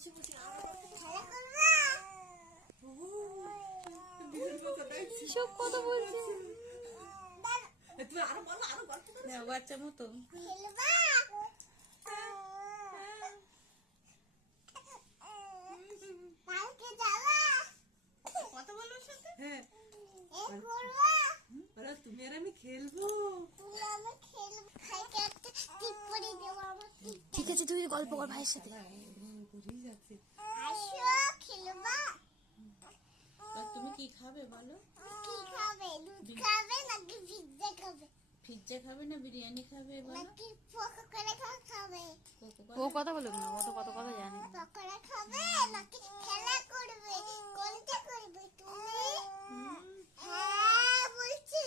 সব কথা বলছে বাচ্চা মতো। কথা বলো সাথে। হ্যাঁ তুমি আর আমি খেলবো। ঠিক আছে তুই গল্প কর ভাইয়ের সাথে। তুমি কি খাবে বলো? কি খাবে? দুধ খাবে নাকি পিজ্জা খাবে? পিজ্জা খাবে না বিরিয়ানি খাবে বলো? নাকি পকোড়া খাবে? ও কথা বলবে না, ও তো কত কথা জানে। পকোড়া খাবে নাকি খেলা করবে? কোনটা করবে তুমি? হ্যাঁ বলছি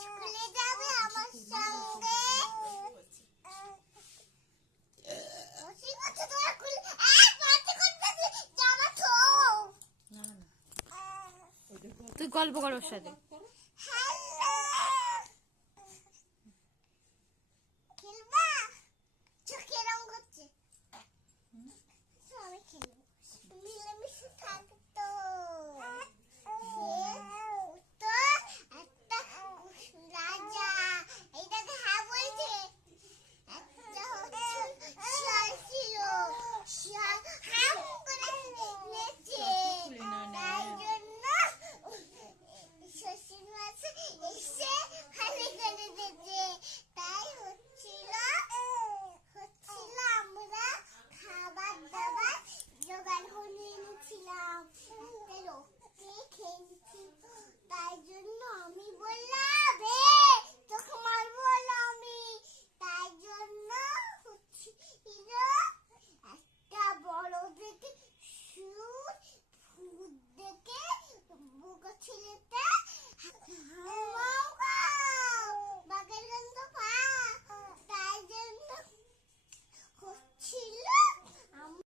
স্কুলে যাবে আমার সঙ্গে। তুই গল্প কর ওর সাথে।